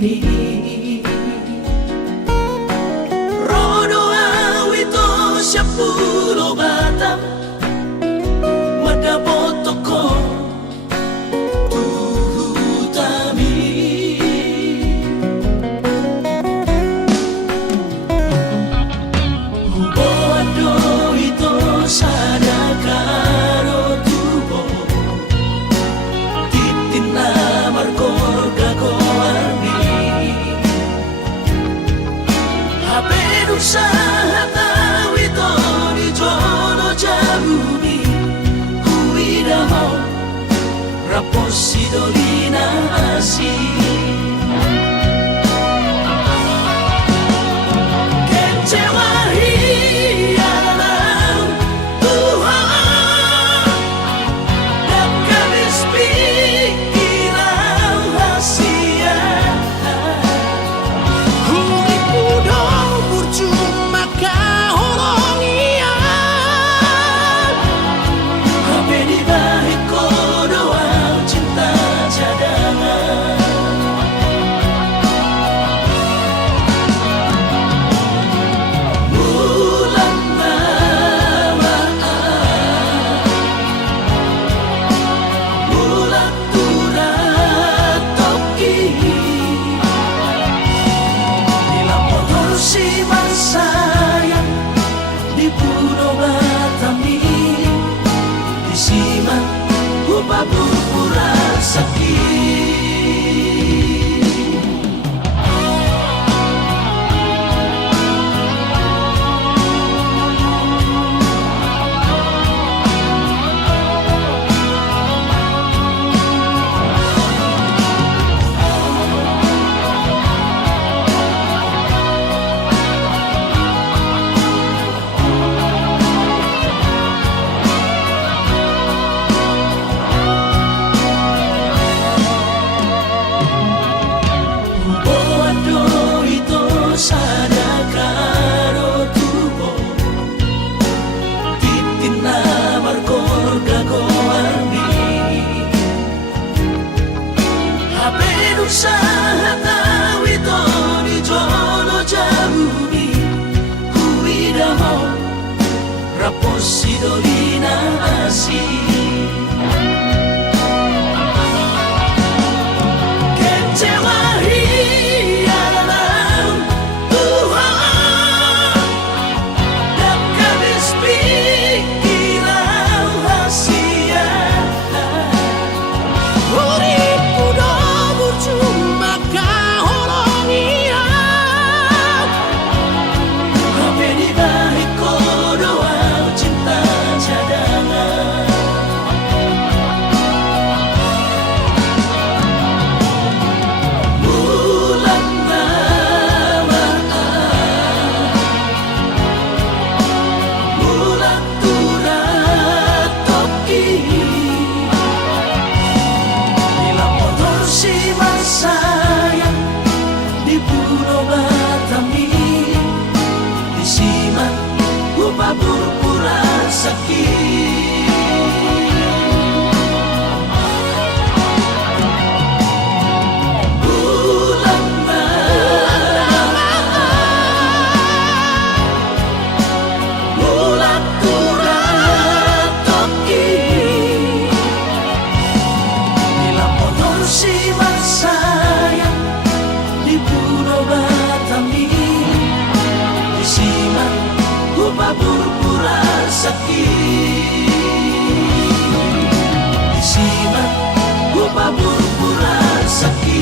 ini. Rodo awito siya pulo Batam, madabotoko tuhutami. Huboando ito sana karo tubo, titin na markor gago armi. Haberu sa hataw ito ni Jono Jabuni, huwira mo rapos si Dolina Asi. Pura sakit, sa hataw ito ni Jono Jabuni, huwira mo rapos si Dolina Asi. Pura sakit, bulan bulan turat toki, bila motor si masayang di Pulau Batami, disiman pura sakit, disiman pura sakit.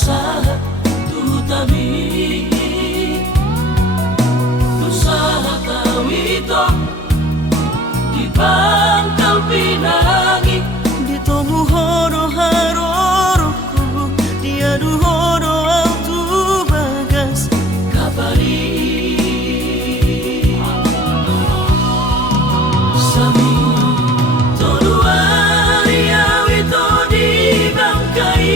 usaha tutami usaha tawito di Pangkal Pinangi ditomu hono haroroku diadu hono autu bagas kabari sami toduari awito di Bangkai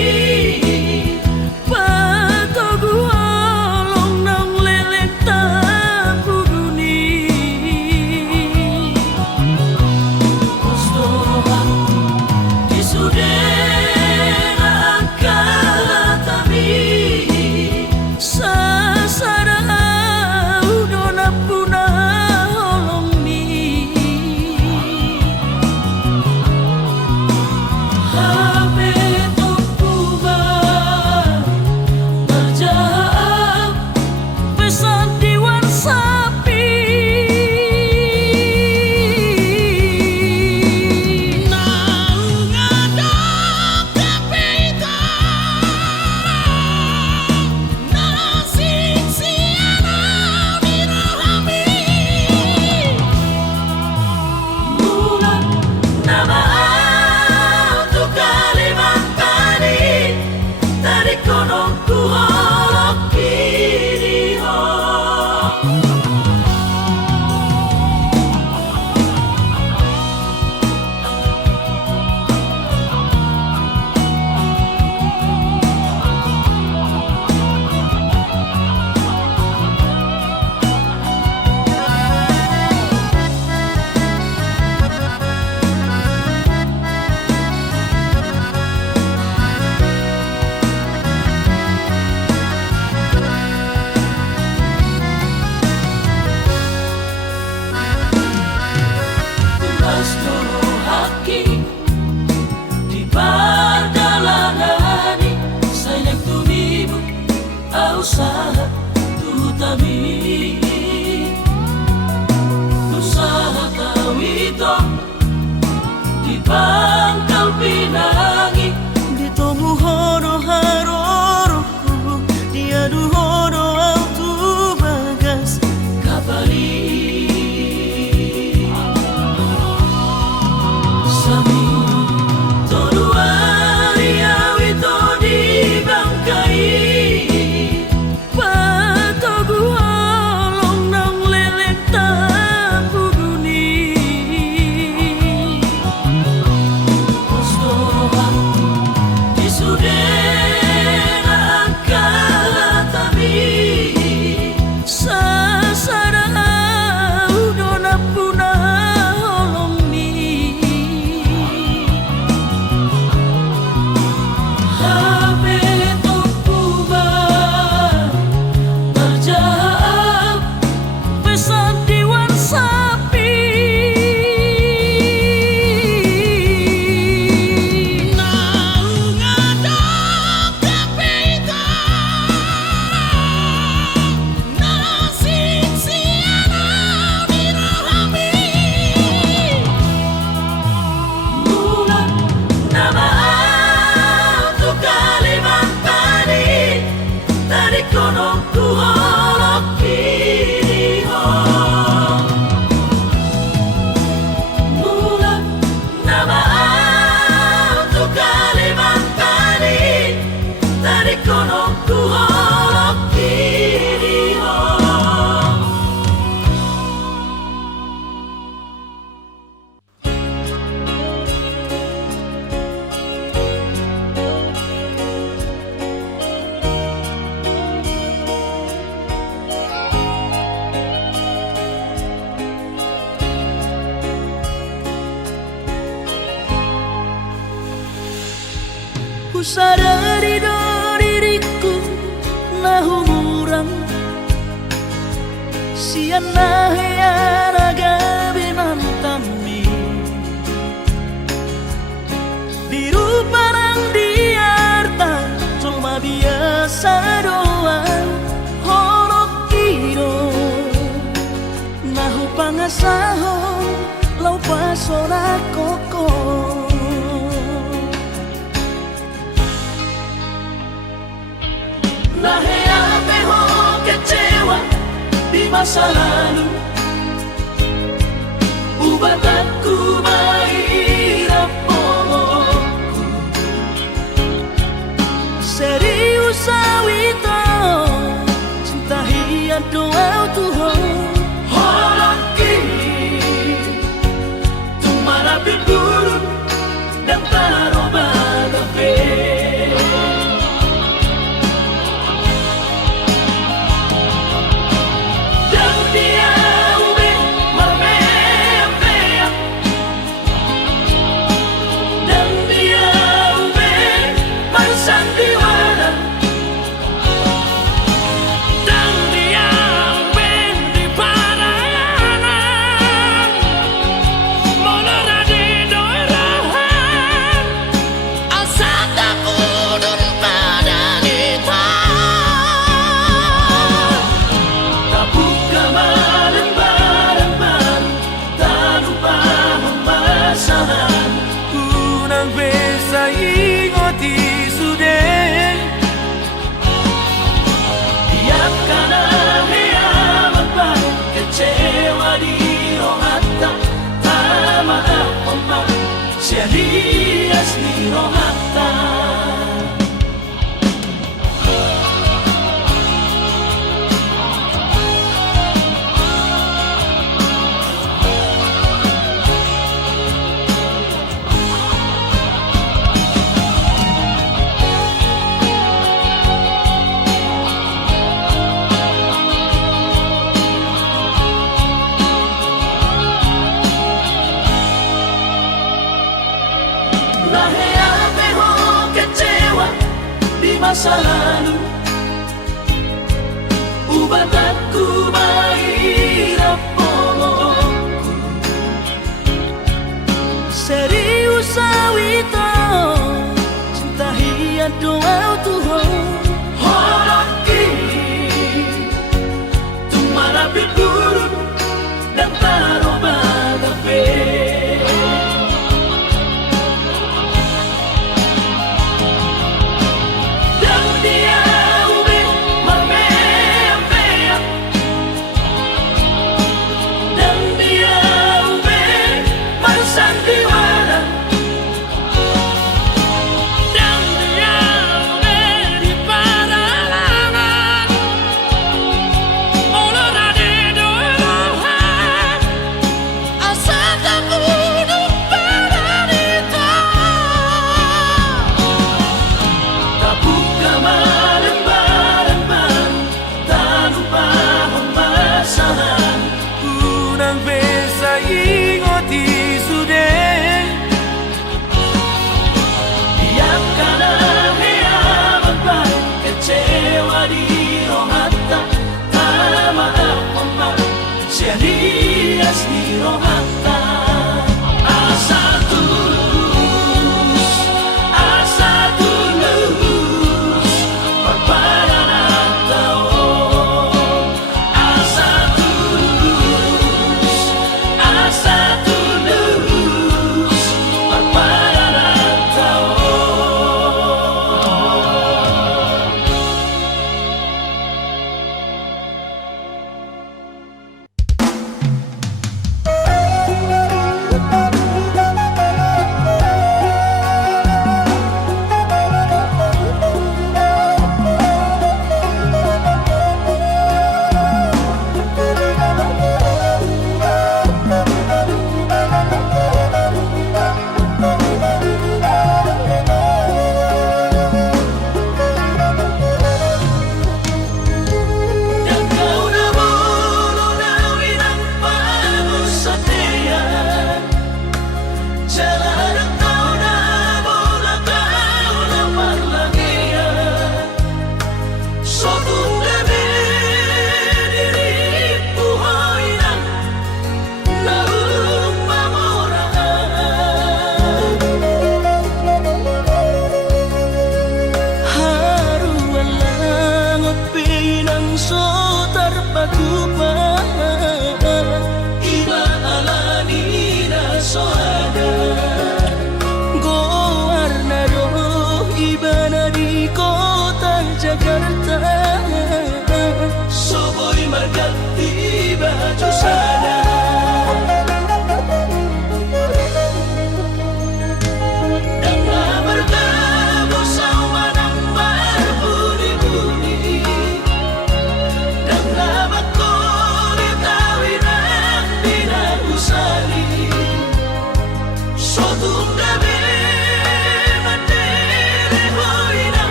patogu olong nang lelek tapuguni Kostorohan di Sudena Angkatami sasara udona puna holong ni Hape tukuba berjahap pesan diwan sapi naungadok kapita nasik siana mirohami Mula nama untuk Kalimantan dari konongku holok kiri ho Kastoro haki di perjalanani sayang tumibu usaha tutami usaha tawito di Pangkal Pinangi ditomu hono haroroku diadu hono autu bagas kabari sami toduari awito di Bangkai patogu olong nang lelek tapuguni Kostorohan di Sudena Angkatami sasara udona puna holong ni Hape tukuba berjahap pesan diwan sapi naungadok kapita nasik siana mirohami Mula nama untuk Kalimantan dari konongku holok kiri ho Mula nama untuk Kalimantan dari konongku holok kiri ho sadari do diriku nahumuran siana hianaga binantami biru parang diarta cuma biasa doang holok kiro nahu pangasahon lau pasona koko. masa lalu. Ubat aku mairap pomoku serius sawito cinta hiat doa Tuhan hoki tumara bibur dan taroba tafe dan dia ube marmea dan dia ube marsandiwara dan dia ube di parayanan molora di doirahan asata kudun padanita tabuka malam bareng-bareng tak lupa pemasaran kunang besa ingoti sudah tiap kana hea mempan kecewa di rohata tak maaf omak sia-sia si rohata. Lahea beho kecewa di masa lalu. Ubat aku mairap pomoku serius sawito cinta hiat doa Tuhan hoki tumara bibur dan taroba tafe dan dia ube marmea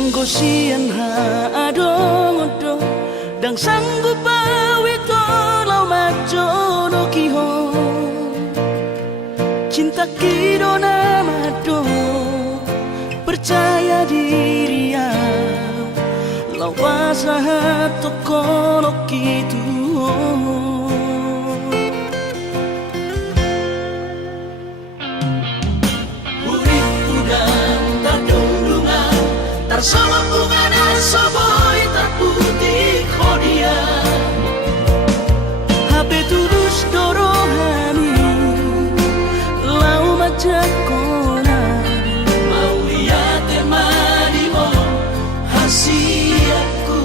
Anggo sian ha adong odo dang sanggup pawito lau majo no kiho cinta kido namado percaya diri ya lau pasahat toko no kitu sama bunga dan soboy terputih kodia HP tulus dorohani lau macam kona mau lihat temani mo hasiatku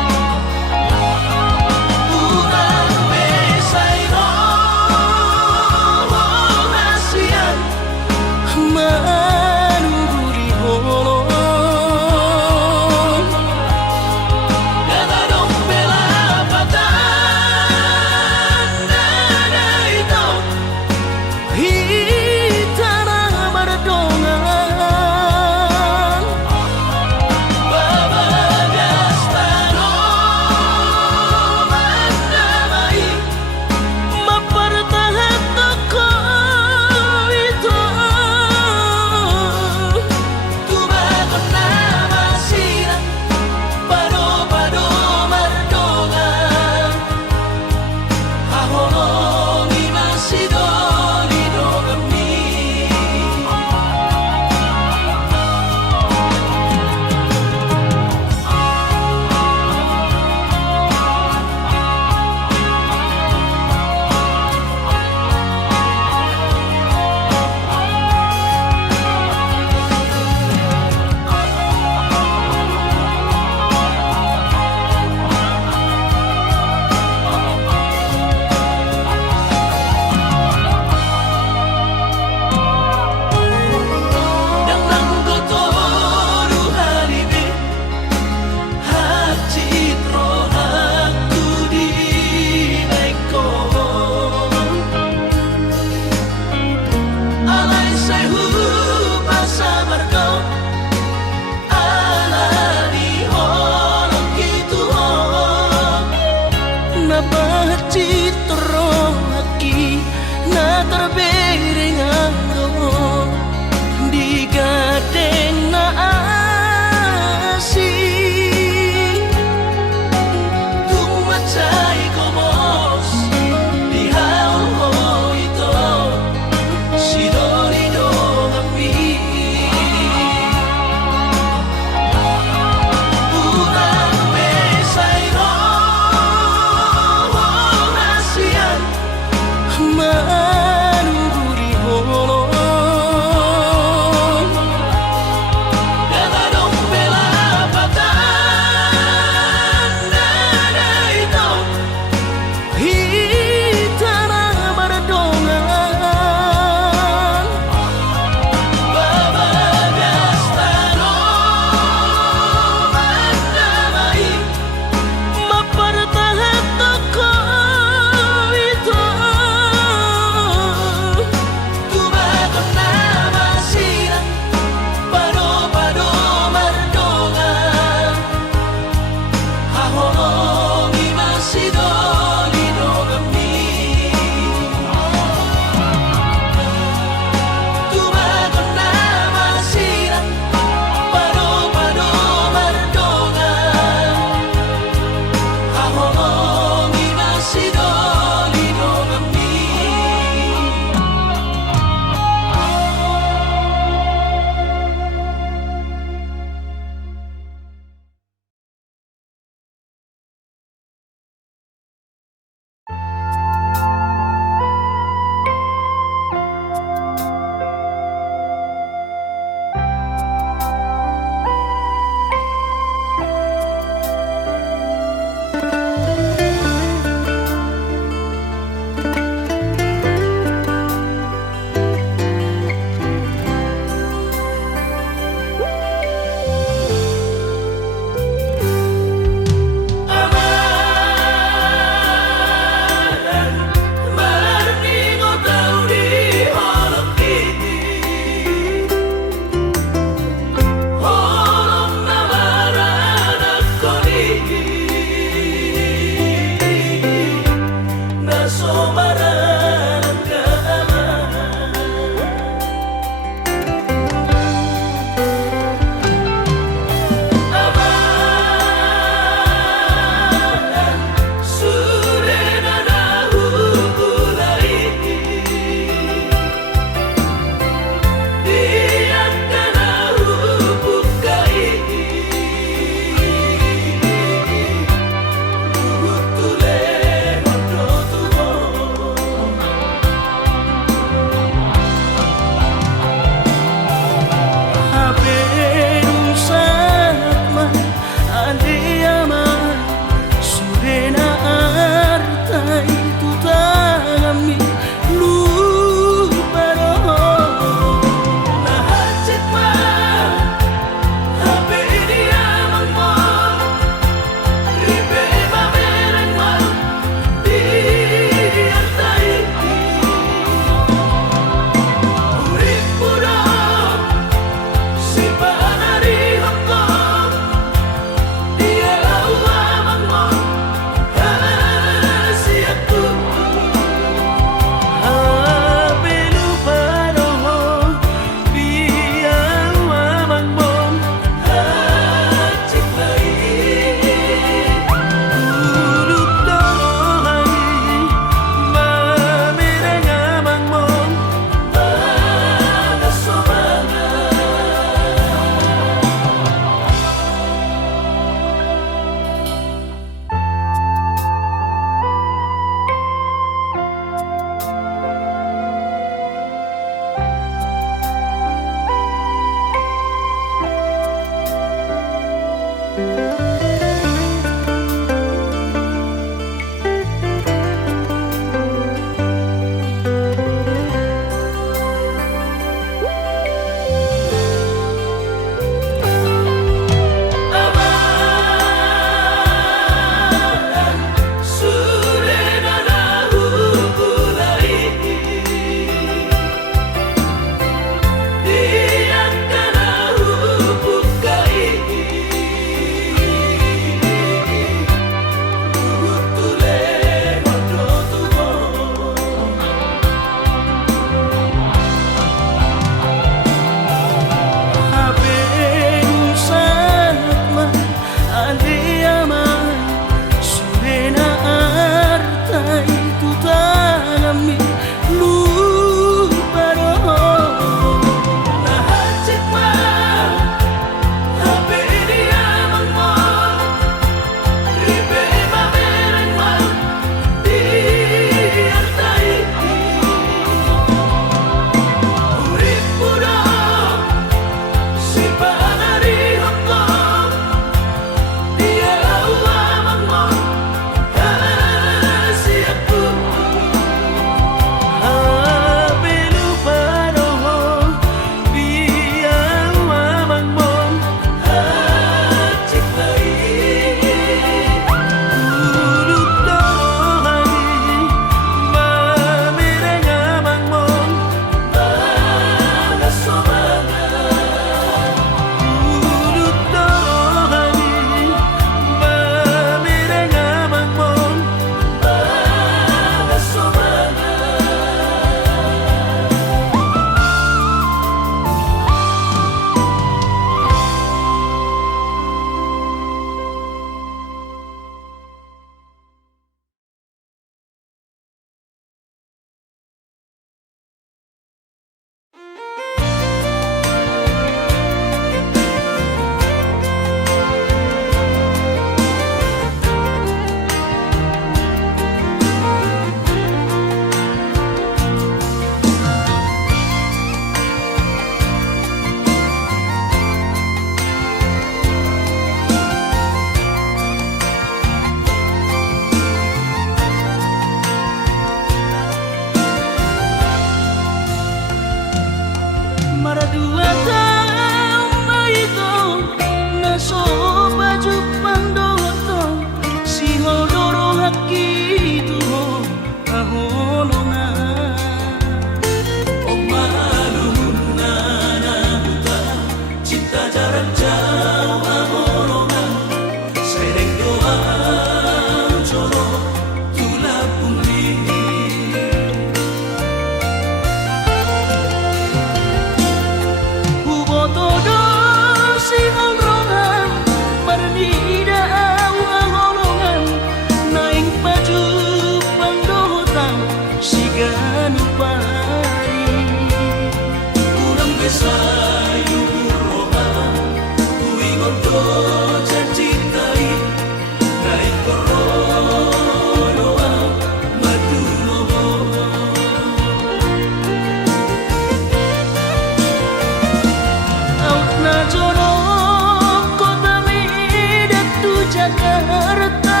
Jakarta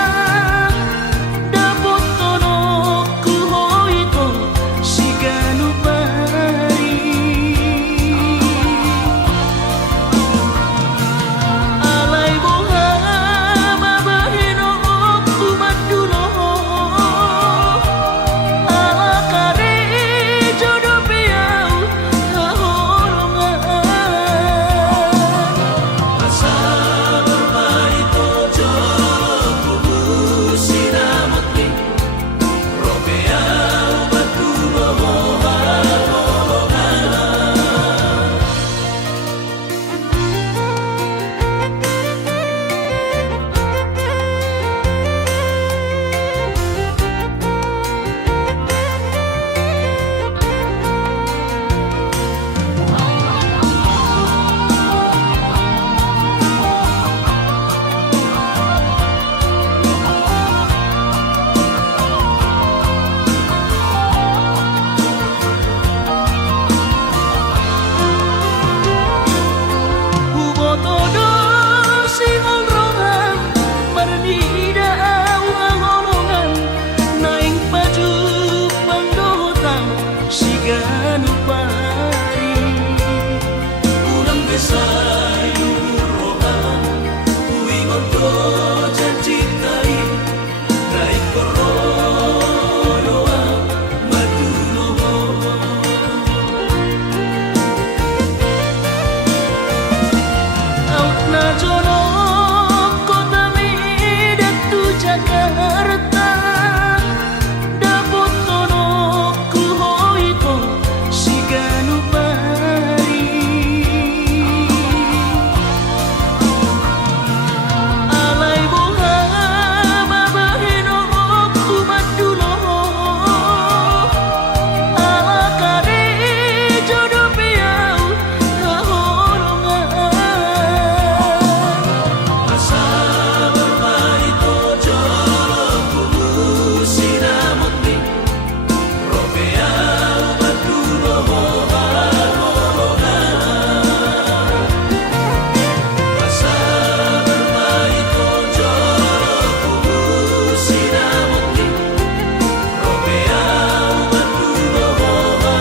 dapot tono kuhoito siganu pari alay boha mabahino umat dulo ala kare jodoh piau kaholongan Asa bermain tojo kubu sinamati Romea batu lohoha Ubotodo singol rongan Marnida awang-olongan Naing baju pangdohotang siganu pari Unang besay roha Uingon ko janji tai Naik koronoa matuloho Out na jono kota midatu Jakarta dapot tono kuhoito siganu pari alay boha mabahino umat dulo ala kare jodoh piau kaholongan Asa bermain tojo kubu sinamati Romea batu lohoha Asa bermain tojo kubu sinamati Romea batu lohoha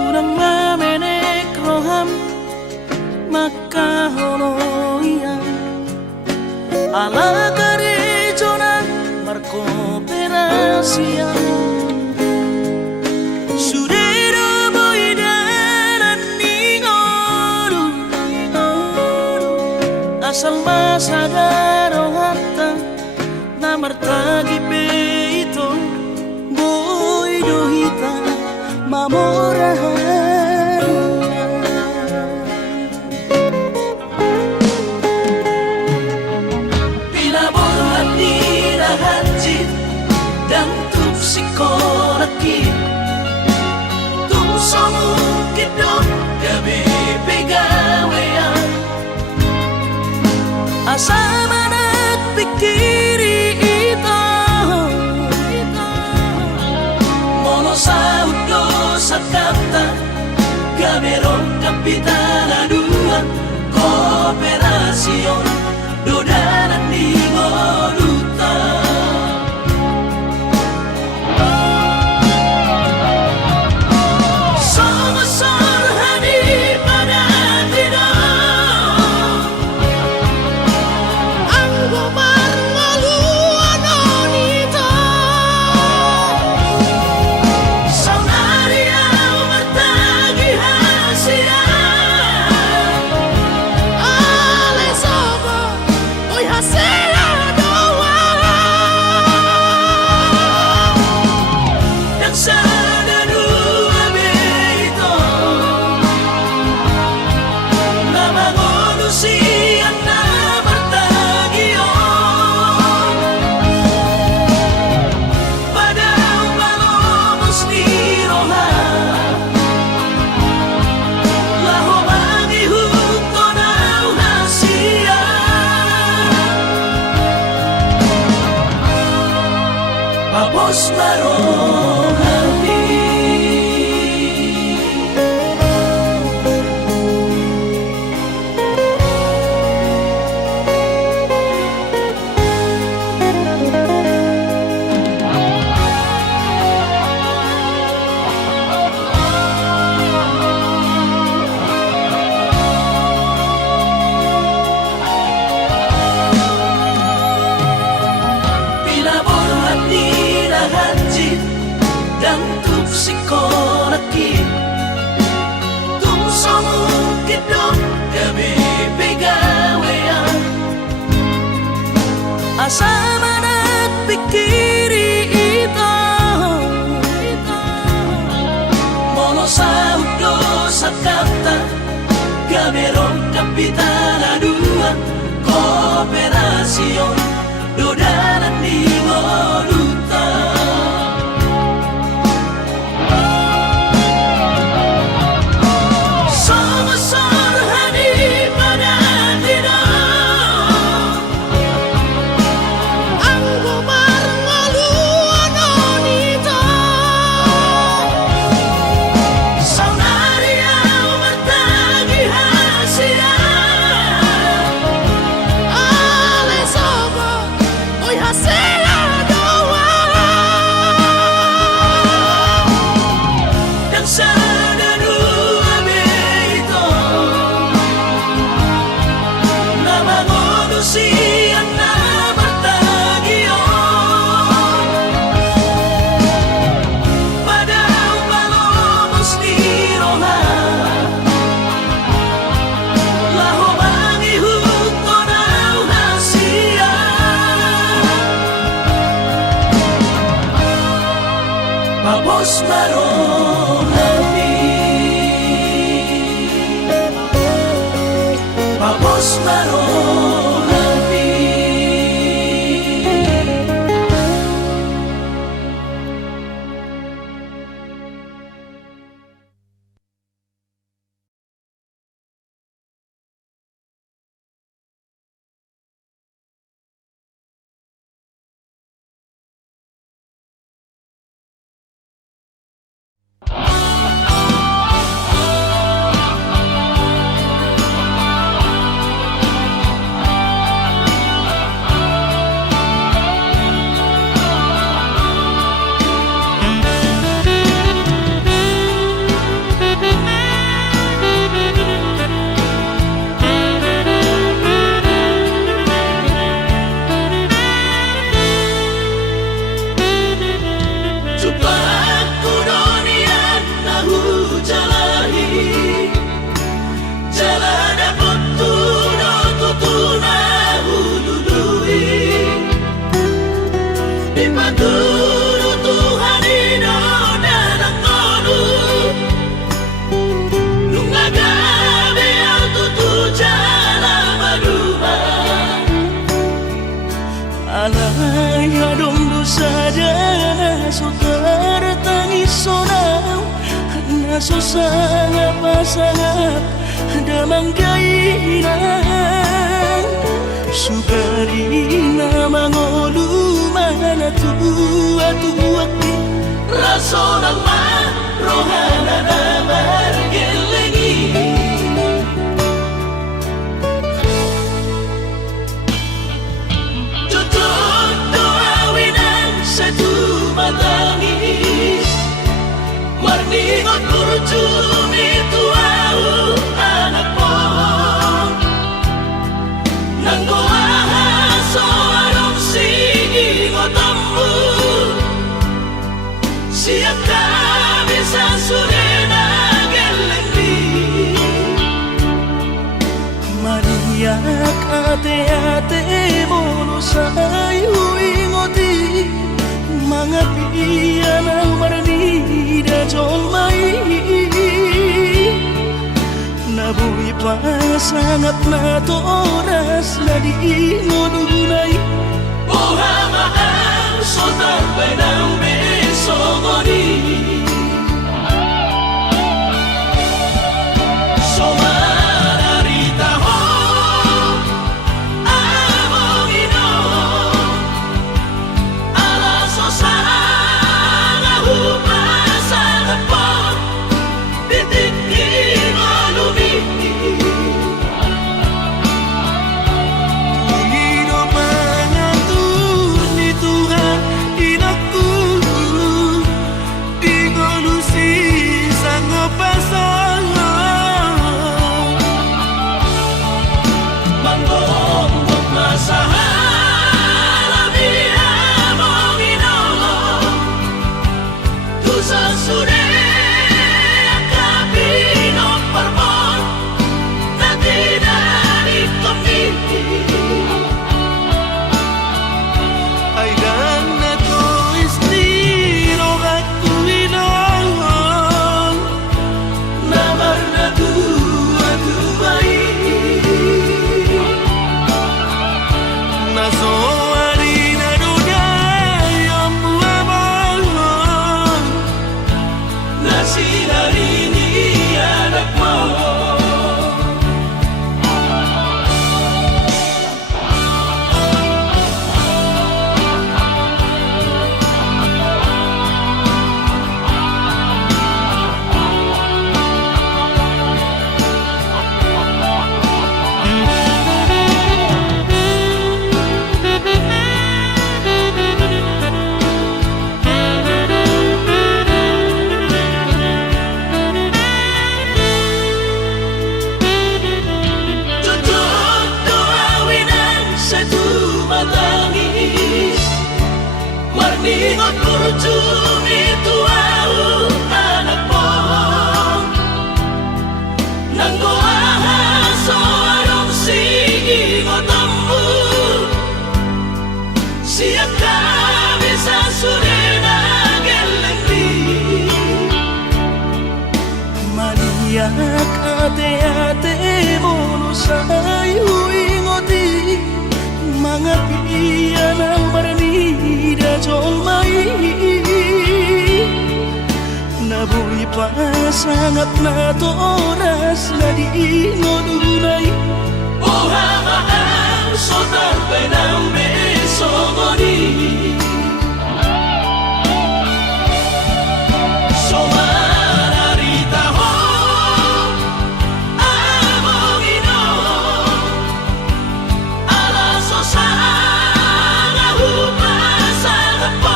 Urang mamenek roham maka holoian ala kare jonan markooperasian sudero boidaran ningolu asal masadaro hatta namartagi peito boidohita mamorahan Pinabuhat ni Rahanjit dan tuk sikolaki Tuk somukit dong gabi pegawean asa manat pikiri ito Mono sa udo sa kanta Gamerong kapitana dua Kooperasyon Dodanan di Moduta Somosor hani pada tidak Ang gumar ngaluan onito Saunaria bertagi hasil Sama nagpikiri ito Mono sa huklo sa kapta Gamerong kapitan aduan Kooperasyon Dodanan di Moduta Sama-sama hani pada tidak Ang gumarngaluan nito Saunari ang martagi hasia Ale sobo Oy hasia doa Dan sana dua beito Na mangonusian na martagio Padang palomos ni Roma Laho mangihut ko na hasia Papos marohani Papos marohani Tuparan ko donian na hujalahi Jalan dapat tuno hududui Ipaturo Tuhan ino dalang kono Nung agabi ang jalan maduma Alay adong dosa dana saudara tangis sonau Nasusanga pasangap damang kainan Sukarina mangolumana tua-tua Raso ng rohana na margelengi Tutup doawinan sa tumatangis Marningot kurjumi tuau anak mo Nang goahaso anong singingotammu Siap kami sa surena gelengdi Mariak ate-ate mo say huingoti Mga piyan ang maranida jolmai Nabuhi pa sangat na toras na di ngununay Buhama ang sotar by ng besogoni Somararita ho among ino Alaso sa hupasan po Bitik inolumi Panginoon pangatun ni Tuhan inaku sangat na toras na di inodunay. Ohamaan sotar penaume somoni. Somararita ho amongino alaso sana hupasana po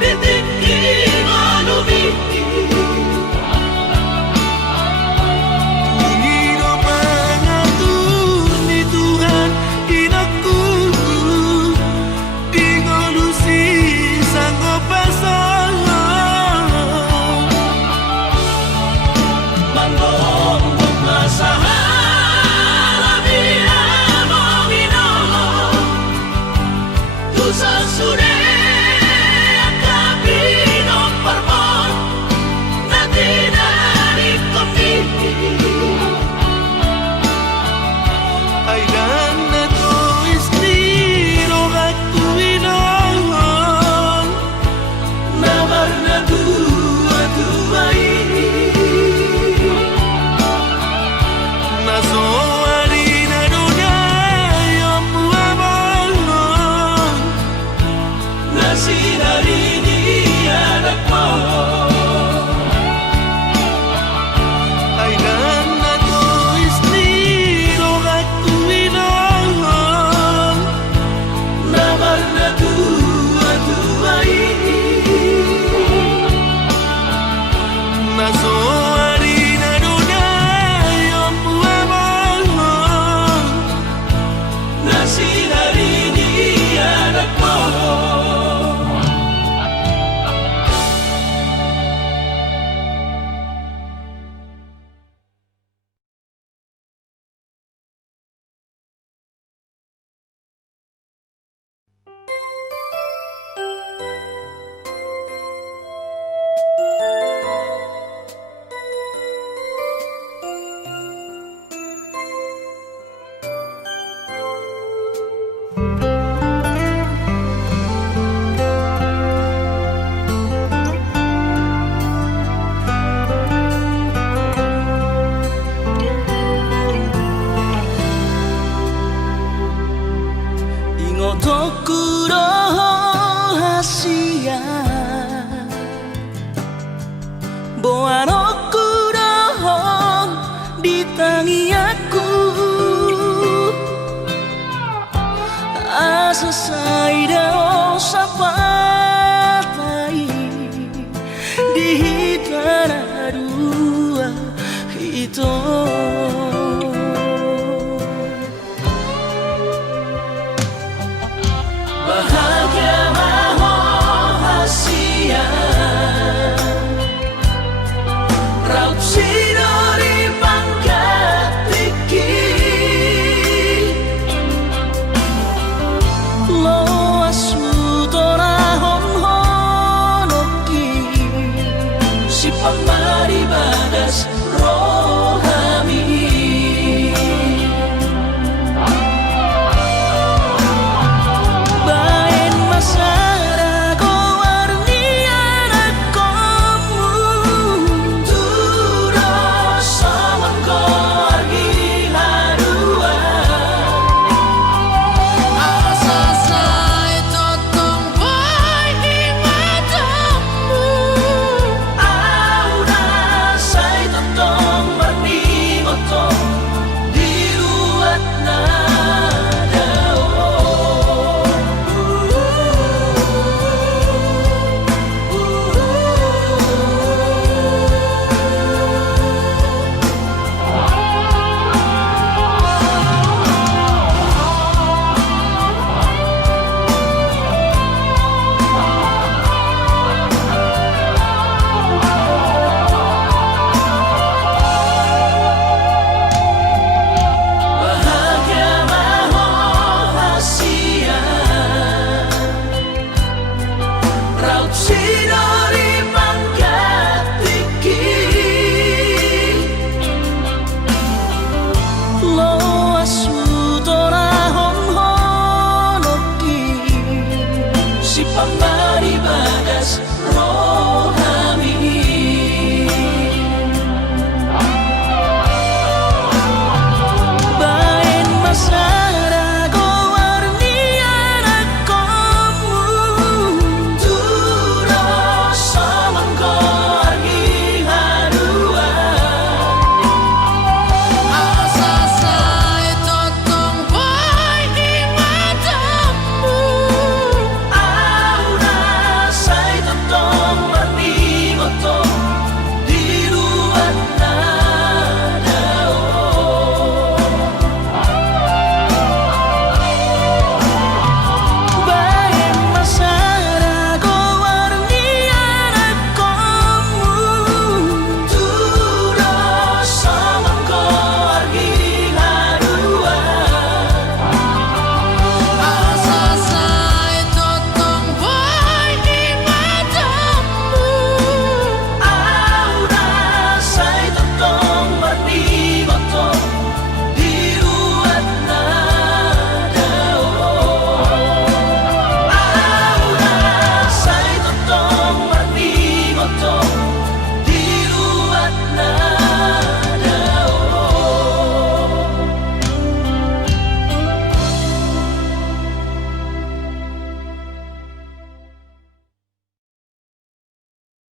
titik inolumi. Tungino pangatur ni Tuhan inaku ingolusi sanggup pasang manggong masahala dia mongino tusa sude akabino parmon nanti dari kopi. Ay dan na to istiro aku inon namar na tua tuai naso arina dunia yang muamon nasi dari ni anak mo. Ay dan na to istiro aku inon namar na tua tuai naso arina dunia yang muamon nasi dari ni anak mo. Ingotokuro hasia boanokuro ditangi aku asa saida osapatai di hitara dua hito. Bahagia maho hasia raut sidori pangkat tiki loas mutora hon honoki si pamari badas rohami. Loas